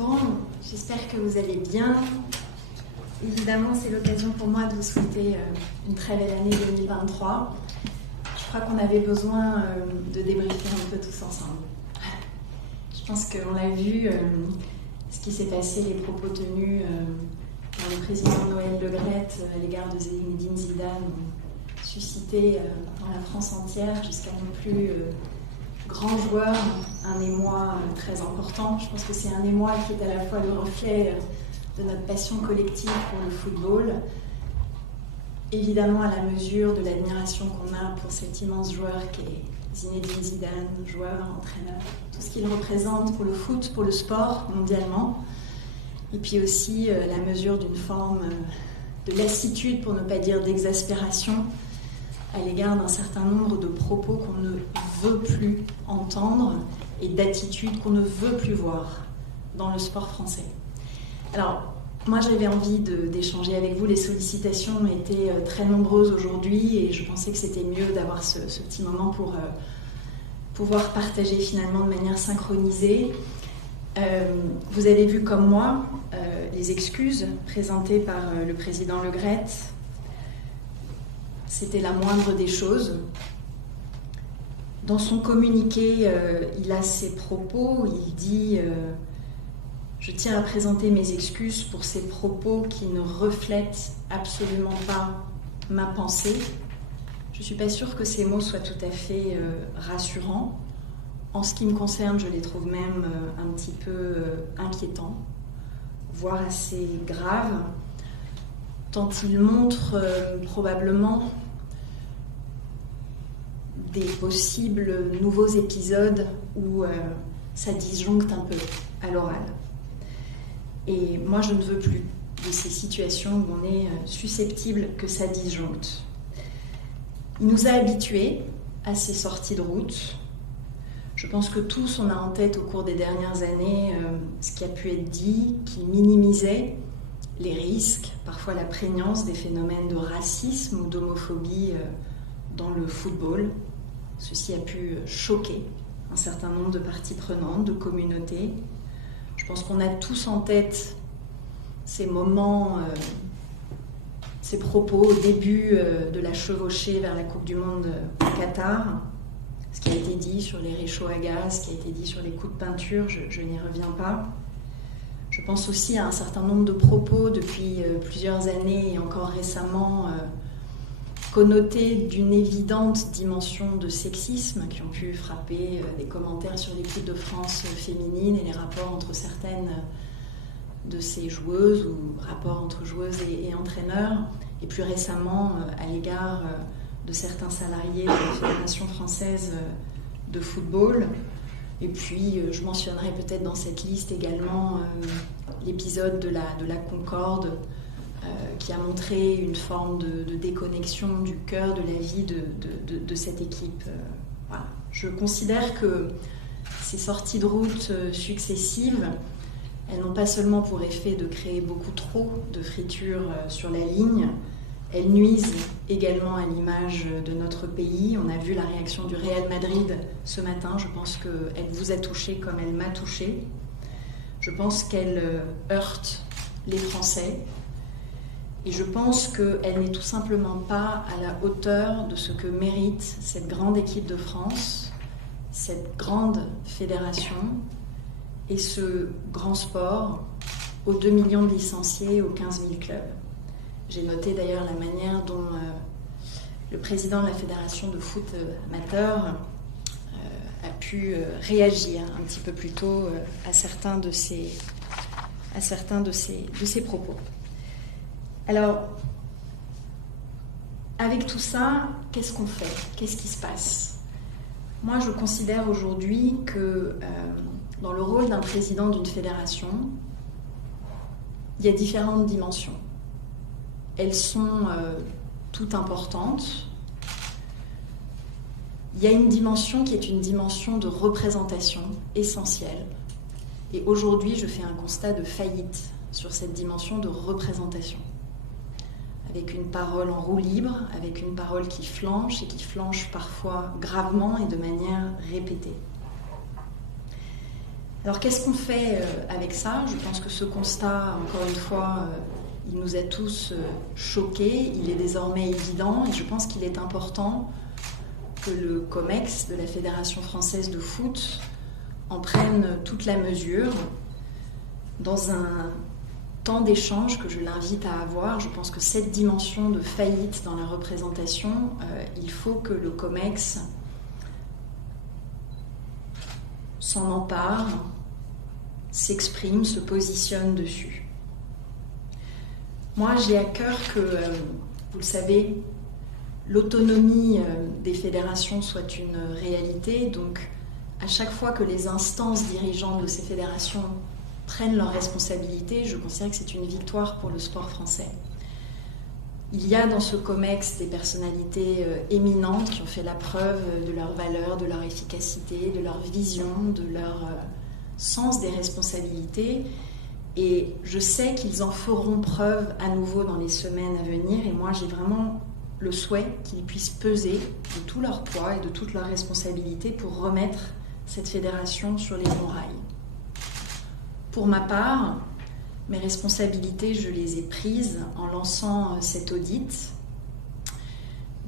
Bon, j'espère que vous allez bien. Évidemment, c'est l'occasion pour moi de vous souhaiter une très belle année 2023. Je crois qu'on avait besoin de débriefer un peu tous ensemble. Je pense qu'on l'a vu, ce qui s'est passé, les propos tenus par le président Noël Le Graët à l'égard de Zinedine Zidane ont suscité dans la France entière, jusqu'à non plus grand joueur, un émoi très important. Je pense que c'est un émoi qui est à la fois le reflet de notre passion collective pour le football, évidemment à la mesure de l'admiration qu'on a pour cet immense joueur qui est Zinedine Zidane, joueur, entraîneur, tout ce qu'il représente pour le foot, pour le sport mondialement, et puis aussi la mesure d'une forme de lassitude, pour ne pas dire d'exaspération, à l'égard d'un certain nombre de propos qu'on ne veut plus entendre et d'attitudes qu'on ne veut plus voir dans le sport français. Alors, moi j'avais envie d'échanger avec vous, les sollicitations étaient très nombreuses aujourd'hui et je pensais que c'était mieux d'avoir ce petit moment pour pouvoir partager finalement de manière synchronisée. Vous avez vu comme moi les excuses présentées par le président Le Graët. C'était la moindre des choses. Dans son communiqué, il a ses propos, il dit « Je tiens à présenter mes excuses pour ces propos qui ne reflètent absolument pas ma pensée ». Je ne suis pas sûre que ces mots soient tout à fait rassurants. En ce qui me concerne, je les trouve même un petit peu inquiétants, voire assez graves, tant ils montrent probablement des possibles nouveaux épisodes où ça disjoncte un peu à l'oral. Et moi, je ne veux plus de ces situations où on est susceptible que ça disjoncte. Il nous a habitués à ces sorties de route. Je pense que tous, on a en tête au cours des dernières années ce qui a pu être dit, qui minimisait les risques, parfois la prégnance des phénomènes de racisme ou d'homophobie dans le football. Ceci a pu choquer un certain nombre de parties prenantes, de communautés. Je pense qu'on a tous en tête ces moments, ces propos au début de la chevauchée vers la Coupe du Monde au Qatar. Ce qui a été dit sur les réchauds à gaz, ce qui a été dit sur les coups de peinture, je n'y reviens pas. Je pense aussi à un certain nombre de propos depuis plusieurs années et encore récemment connotés d'une évidente dimension de sexisme qui ont pu frapper des commentaires sur l'équipe de France féminine et les rapports entre certaines de ces joueuses ou rapports entre joueuses et entraîneurs, et plus récemment à l'égard de certains salariés de la Fédération française de football. Et puis, je mentionnerai peut-être dans cette liste également l'épisode de la Concorde qui a montré une forme de déconnexion du cœur de la vie de cette équipe. Voilà. Je considère que ces sorties de route successives, elles n'ont pas seulement pour effet de créer beaucoup trop de friture sur la ligne, elles nuisent également à l'image de notre pays. On a vu la réaction du Real Madrid ce matin. Je pense qu'elle vous a touché comme elle m'a touché. Je pense qu'elle heurte les Français. Et je pense qu'elle n'est tout simplement pas à la hauteur de ce que mérite cette grande équipe de France, cette grande fédération et ce grand sport aux 2 millions de licenciés, aux 15 000 clubs. J'ai noté d'ailleurs la manière dont le président de la Fédération de foot amateur a pu réagir un petit peu plus tôt à certains de ses propos. Alors, avec tout ça, qu'est-ce qu'on fait ? Qu'est-ce qui se passe ? Moi, je considère aujourd'hui que dans le rôle d'un président d'une fédération, il y a différentes dimensions. Elles sont toutes importantes. Il y a une dimension qui est une dimension de représentation essentielle. Et aujourd'hui, je fais un constat de faillite sur cette dimension de représentation. Avec une parole en roue libre, avec une parole qui flanche et qui flanche parfois gravement et de manière répétée. Alors qu'est-ce qu'on fait avec ça? Je pense que ce constat, encore une fois, il nous a tous choqués, il est désormais évident et je pense qu'il est important que le COMEX de la Fédération française de foot en prenne toute la mesure dans un temps d'échange que je l'invite à avoir. Je pense que cette dimension de faillite dans la représentation, il faut que le COMEX s'en empare, s'exprime, se positionne dessus. Moi, j'ai à cœur que, vous le savez, l'autonomie des fédérations soit une réalité. Donc, à chaque fois que les instances dirigeantes de ces fédérations prennent leurs responsabilités, je considère que c'est une victoire pour le sport français. Il y a dans ce COMEX des personnalités éminentes qui ont fait la preuve de leur valeur, de leur efficacité, de leur vision, de leur sens des responsabilités. Et je sais qu'ils en feront preuve à nouveau dans les semaines à venir. Et moi, j'ai vraiment le souhait qu'ils puissent peser de tout leur poids et de toute leur responsabilité pour remettre cette fédération sur les bons rails. Pour ma part, mes responsabilités, je les ai prises en lançant cet audit.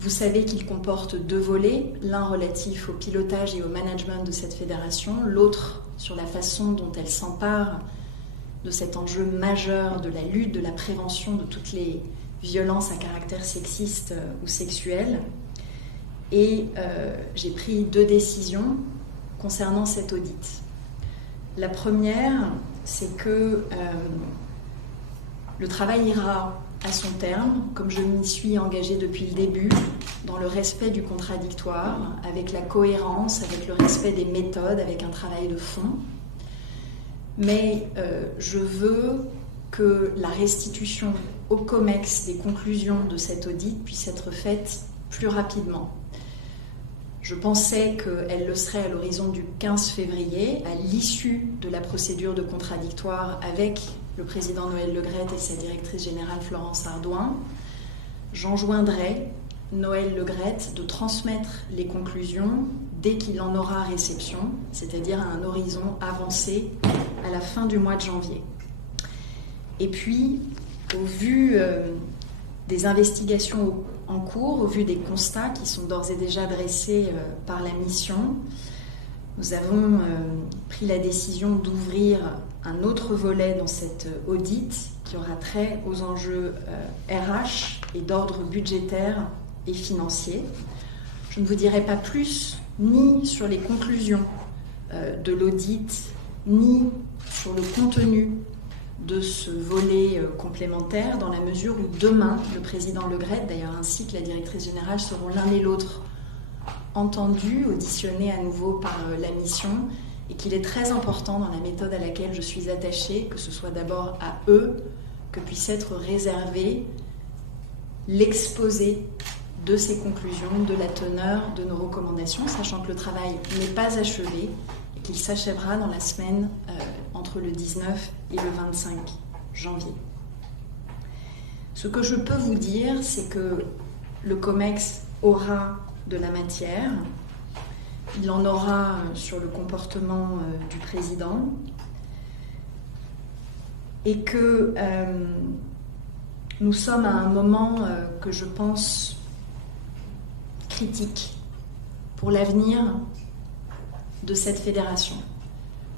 Vous savez qu'il comporte 2 volets, l'un relatif au pilotage et au management de cette fédération, l'autre sur la façon dont elle s'empare de cet enjeu majeur de la lutte, de la prévention de toutes les violences à caractère sexiste ou sexuel. Et j'ai pris 2 décisions concernant cet audit. La première, c'est que le travail ira à son terme, comme je m'y suis engagée depuis le début, dans le respect du contradictoire, avec la cohérence, avec le respect des méthodes, avec un travail de fond. Mais je veux que la restitution au COMEX des conclusions de cet audit puisse être faite plus rapidement. Je pensais qu'elle le serait à l'horizon du 15 février, à l'issue de la procédure de contradictoire avec le président Noël Le Graët et sa directrice générale Florence Ardouin. J'enjoindrai Noël Le Graët de transmettre les conclusions dès qu'il en aura réception, c'est-à-dire à un horizon avancé à la fin du mois de janvier. Et puis, au vu des investigations en cours, au vu des constats qui sont d'ores et déjà dressés par la mission, nous avons pris la décision d'ouvrir un autre volet dans cet audit qui aura trait aux enjeux RH et d'ordre budgétaire et financier. Je ne vous dirai pas plus ni sur les conclusions de l'audit, ni sur le contenu de ce volet complémentaire, dans la mesure où demain, le président Le Graët, d'ailleurs ainsi que la directrice générale, seront l'un et l'autre entendus, auditionnés à nouveau par la mission, et qu'il est très important dans la méthode à laquelle je suis attachée, que ce soit d'abord à eux que puisse être réservé l'exposé de ces conclusions, de la teneur de nos recommandations, sachant que le travail n'est pas achevé et qu'il s'achèvera dans la semaine entre le 19 et le 25 janvier. Ce que je peux vous dire, c'est que le COMEX aura de la matière, il en aura sur le comportement du président, et que nous sommes à un moment que je pense critique pour l'avenir de cette fédération.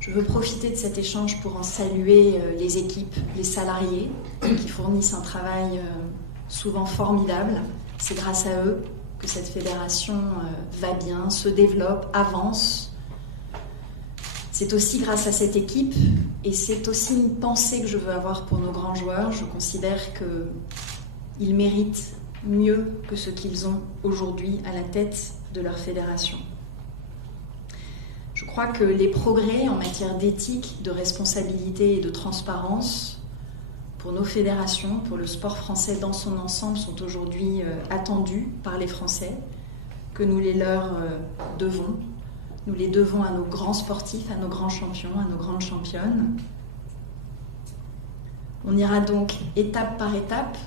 Je veux profiter de cet échange pour en saluer les équipes, les salariés qui fournissent un travail souvent formidable. C'est grâce à eux que cette fédération va bien, se développe, avance. C'est aussi grâce à cette équipe et c'est aussi une pensée que je veux avoir pour nos grands joueurs. Je considère qu'ils méritent mieux que ce qu'ils ont aujourd'hui à la tête de leur fédération. Je crois que les progrès en matière d'éthique, de responsabilité et de transparence pour nos fédérations, pour le sport français dans son ensemble, sont aujourd'hui attendus par les Français, que nous les leur devons. Nous les devons à nos grands sportifs, à nos grands champions, à nos grandes championnes. On ira donc étape par étape,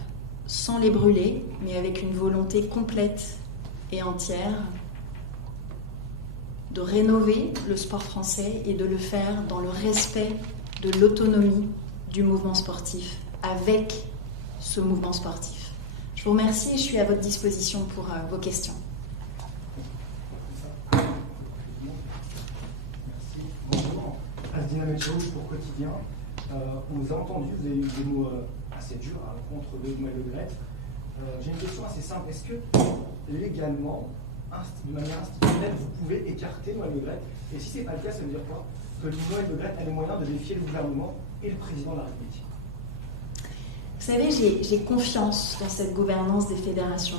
sans les brûler, mais avec une volonté complète et entière de rénover le sport français et de le faire dans le respect de l'autonomie du mouvement sportif, avec ce mouvement sportif. Je vous remercie et je suis à votre disposition pour vos questions. Merci. Bonjour, Asdina Metchaoui pour Quotidien. On vous a entendu, vous avez eu des mots assez durs à l'encontre de Noël Le Graët. J'ai une question assez simple. Est-ce que légalement, de manière institutionnelle, vous pouvez écarter Noël Le Graët? Et si ce n'est pas le cas, ça veut dire quoi? Que Noël Le Graët a les moyens de défier le gouvernement et le président de la République? Vous savez, j'ai confiance dans cette gouvernance des fédérations.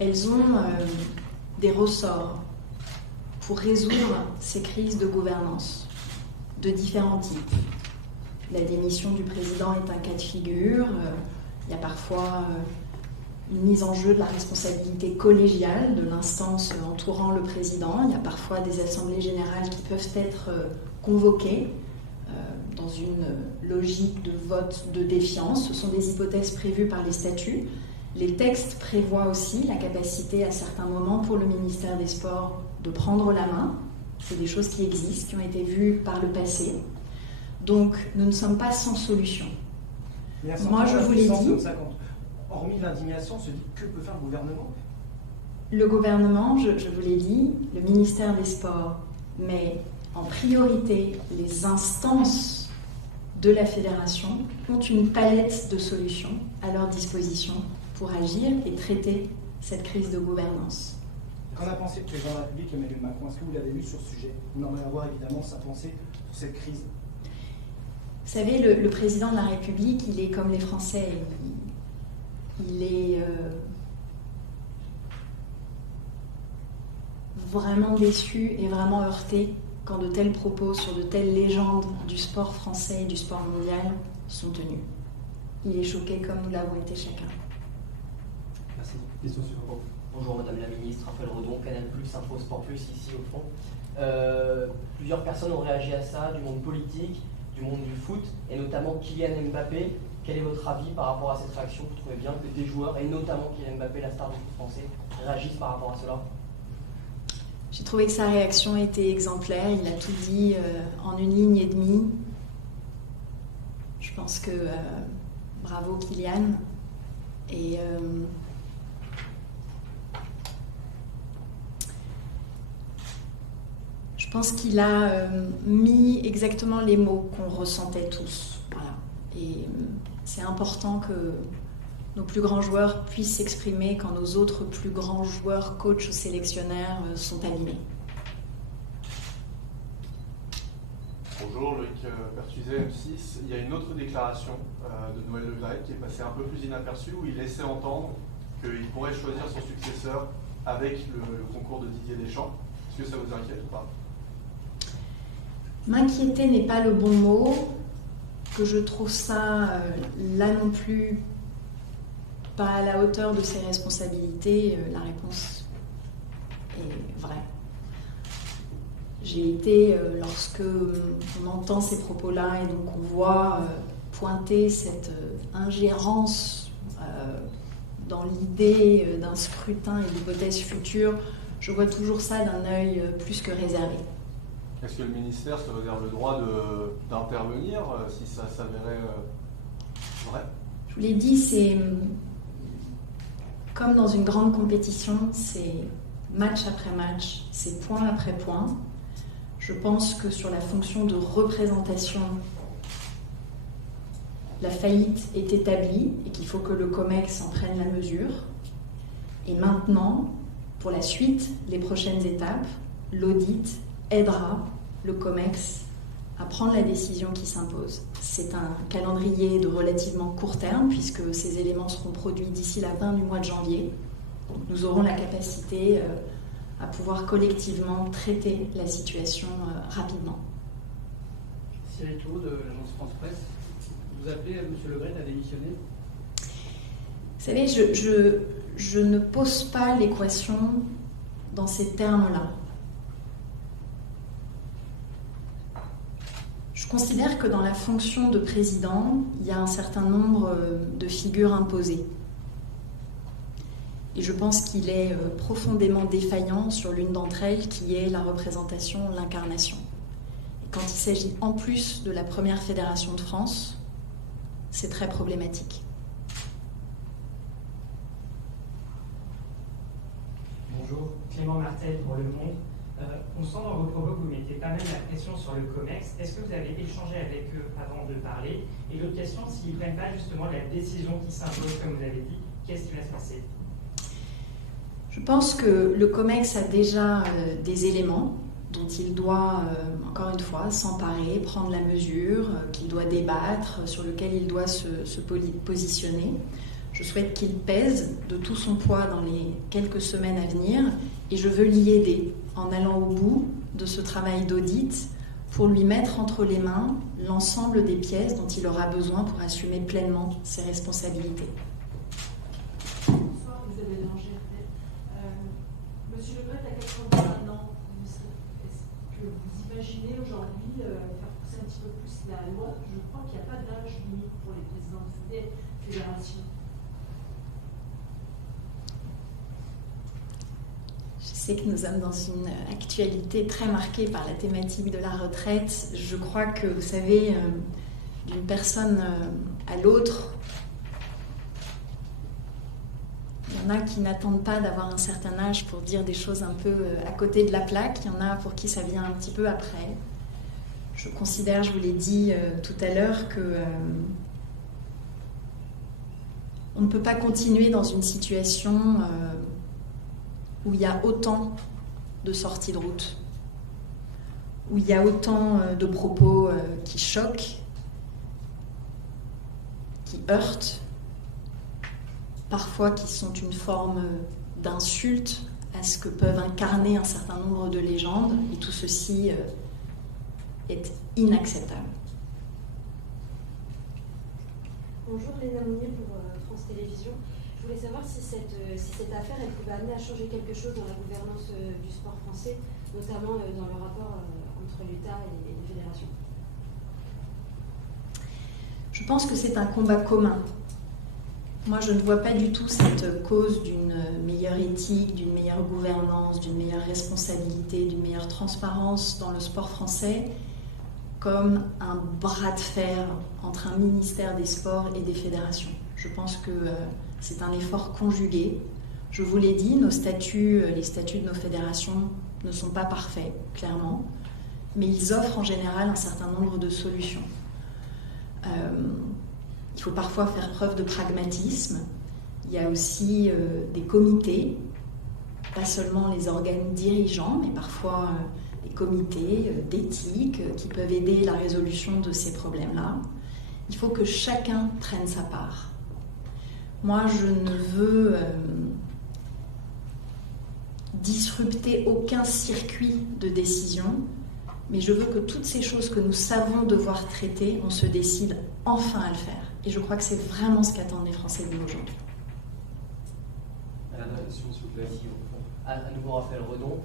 Elles ont des ressorts pour résoudre ces crises de gouvernance de différents types. La démission du président est un cas de figure. Il y a parfois une mise en jeu de la responsabilité collégiale de l'instance entourant le président. Il y a parfois des assemblées générales qui peuvent être convoquées dans une logique de vote de défiance. Ce sont des hypothèses prévues par les statuts. Les textes prévoient aussi la capacité à certains moments pour le ministère des Sports de prendre la main. C'est des choses qui existent, qui ont été vues par le passé. Donc, nous ne sommes pas sans solution. Moi, je vous l'ai dit. Hormis l'indignation, se dit que peut faire le gouvernement? Le gouvernement, je vous l'ai dit, le ministère des Sports met en priorité les instances de la fédération ont une palette de solutions à leur disposition pour agir et traiter cette crise de gouvernance. Qu'en a pensé le président de la République, Emmanuel Macron? Est-ce que vous l'avez lu sur ce sujet? On aimerait avoir évidemment sa pensée sur cette crise. Vous savez, le président de la République, il est comme les Français. Il est vraiment déçu et vraiment heurté quand de tels propos sur de telles légendes du sport français et du sport mondial sont tenus. Il est choqué comme nous l'avons été chacun. Merci. Question suivante. Bonjour Madame la Ministre, Raphaël Redon, Canal+, Info Sport Plus, ici au fond. Plusieurs personnes ont réagi à ça, du monde politique, du monde du foot, et notamment Kylian Mbappé. Quel est votre avis par rapport à cette réaction? Vous trouvez bien que des joueurs, et notamment Kylian Mbappé, la star du foot français, réagissent par rapport à cela? J'ai trouvé que sa réaction était exemplaire. Il a tout dit en une ligne et demie. Je pense que bravo Kylian. Et je pense qu'il a mis exactement les mots qu'on ressentait tous. Voilà. Et c'est important que nos plus grands joueurs puissent s'exprimer quand nos autres plus grands joueurs, coachs ou sélectionnaires sont alignés. Bonjour, Loïc Pertuzet, M6. Il y a une autre déclaration de Noël Le Graët qui est passée un peu plus inaperçue, où il laissait entendre qu'il pourrait choisir son successeur avec le concours de Didier Deschamps. Est-ce que ça vous inquiète ou pas? M'inquiéter n'est pas le bon mot, que je trouve ça là non plus pas à la hauteur de ses responsabilités. La réponse est vraie. J'ai été, lorsque on entend ces propos-là et donc on voit pointer cette ingérence dans l'idée d'un scrutin et d'hypothèses futures, je vois toujours ça d'un œil plus que réservé. Est-ce que le ministère se réserve le droit d'intervenir si ça s'avérait vrai? Je vous l'ai dit, c'est comme dans une grande compétition, c'est match après match, c'est point après point. Je pense que sur la fonction de représentation, la faillite est établie et qu'il faut que le COMEX en prenne la mesure. Et maintenant, pour la suite, les prochaines étapes, l'audit aidera le COMEX à prendre la décision qui s'impose. C'est un calendrier de relativement court terme puisque ces éléments seront produits d'ici la fin du mois de janvier. Donc nous aurons la capacité à pouvoir collectivement traiter la situation rapidement. Cyril Tour de l'agence France Presse. Vous appelez M. Le Graët à démissionner? Vous savez, je ne pose pas l'équation dans ces termes-là. Je considère que dans la fonction de président, il y a un certain nombre de figures imposées. Et je pense qu'il est profondément défaillant sur l'une d'entre elles, qui est la représentation, l'incarnation. Et quand il s'agit en plus de la première fédération de France, c'est très problématique. Bonjour, Clément Martel pour Le Monde. On sent dans vos propos que vous mettez pas mal la pression sur le COMEX. Est-ce que vous avez échangé avec eux avant de parler? Et l'autre question, s'ils ne prennent pas justement la décision qui s'impose, comme vous avez dit, qu'est-ce qui va se passer? Je pense que le COMEX a déjà des éléments dont il doit, encore une fois, s'emparer, prendre la mesure, qu'il doit débattre, sur lequel il doit se positionner. Je souhaite qu'il pèse de tout son poids dans les quelques semaines à venir et je veux l'y aider en allant au bout de ce travail d'audit pour lui mettre entre les mains l'ensemble des pièces dont il aura besoin pour assumer pleinement ses responsabilités. Bonsoir, Isabelle Langer. Monsieur Le Gret a 81 ans. Est-ce que vous imaginez aujourd'hui faire pousser un petit peu plus la loi? Je crois qu'il n'y a pas d'âge limite pour les présidents de fédération. Je sais que nous sommes dans une actualité très marquée par la thématique de la retraite. Je crois que, vous savez, d'une personne à l'autre, il y en a qui n'attendent pas d'avoir un certain âge pour dire des choses un peu à côté de la plaque. Il y en a pour qui ça vient un petit peu après. Je considère, je vous l'ai dit tout à l'heure, que on ne peut pas continuer dans une situation où il y a autant de sorties de route, où il y a autant de propos qui choquent, qui heurtent, parfois qui sont une forme d'insulte à ce que peuvent incarner un certain nombre de légendes, et tout ceci est inacceptable. Bonjour, Léna Mounier pour France Télévisions. Je voulais savoir si cette affaire elle pouvait amener à changer quelque chose dans la gouvernance du sport français, notamment dans le rapport entre l'État et les fédérations. Je pense que c'est un combat commun. Moi, je ne vois pas du tout cette cause d'une meilleure éthique, d'une meilleure gouvernance, d'une meilleure responsabilité, d'une meilleure transparence dans le sport français comme un bras de fer entre un ministère des Sports et des fédérations. Je pense que c'est un effort conjugué. Je vous l'ai dit, nos statuts, les statuts de nos fédérations ne sont pas parfaits, clairement, mais ils offrent en général un certain nombre de solutions. Il faut parfois faire preuve de pragmatisme. Il y a aussi des comités, pas seulement les organes dirigeants, mais parfois des comités d'éthique qui peuvent aider la résolution de ces problèmes-là. Il faut que chacun prenne sa part. Moi, je ne veux disrupter aucun circuit de décision, mais je veux que toutes ces choses que nous savons devoir traiter, on se décide enfin à le faire. Et je crois que c'est vraiment ce qu'attendent les Français de nous aujourd'hui. À nouveau, Raphaël Redon.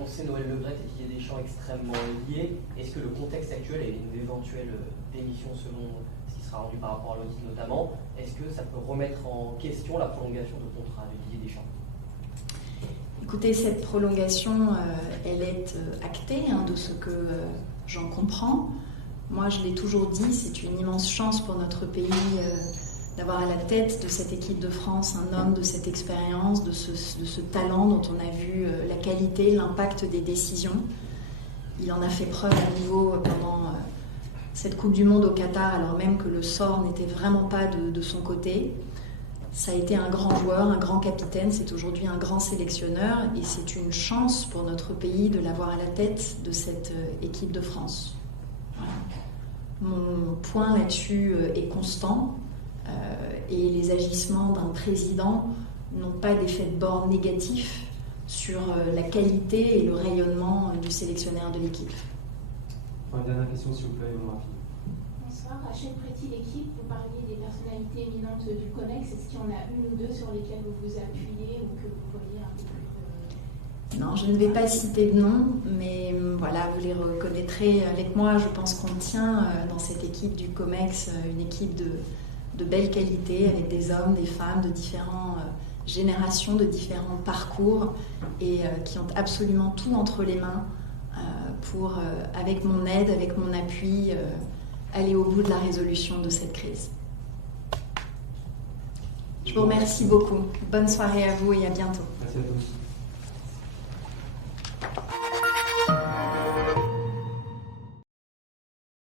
On sait Noël Le Gret et Didier Deschamps extrêmement liés. Est-ce que le contexte actuel et une éventuelle démission selon ce qui sera rendu par rapport à l'audit notamment, est-ce que ça peut remettre en question la prolongation de contrat de Didier Deschamps? Écoutez, cette prolongation, elle est actée, de ce que j'en comprends. Moi, je l'ai toujours dit, c'est une immense chance pour notre pays d'avoir à la tête de cette équipe de France un homme de cette expérience, de ce talent dont on a vu la qualité, l'impact des décisions. Il en a fait preuve à nouveau pendant cette Coupe du Monde au Qatar, alors même que le sort n'était vraiment pas de son côté. Ça a été un grand joueur, un grand capitaine, c'est aujourd'hui un grand sélectionneur et c'est une chance pour notre pays de l'avoir à la tête de cette équipe de France. Voilà. Mon point là-dessus est constant et les agissements d'un président n'ont pas d'effet de bord négatif sur la qualité et le rayonnement du sélectionneur de l'équipe. Une dernière question, s'il vous plaît, Marie. Bonsoir, Rachel Préti, l'équipe. Vous parliez des personnalités éminentes du COMEX. Est-ce qu'il y en a une ou deux sur lesquelles vous vous appuyez ou que vous voyez un peu plus Non, je ne vais pas citer de nom, mais voilà, vous les reconnaîtrez avec moi. Je pense qu'on tient dans cette équipe du COMEX une équipe de belle qualité, avec des hommes, des femmes de différents générations, de différents parcours et qui ont absolument tout entre les mains pour, avec mon aide, avec mon appui, aller au bout de la résolution de cette crise. Je vous remercie beaucoup. Bonne soirée à vous et à bientôt. Merci à tous.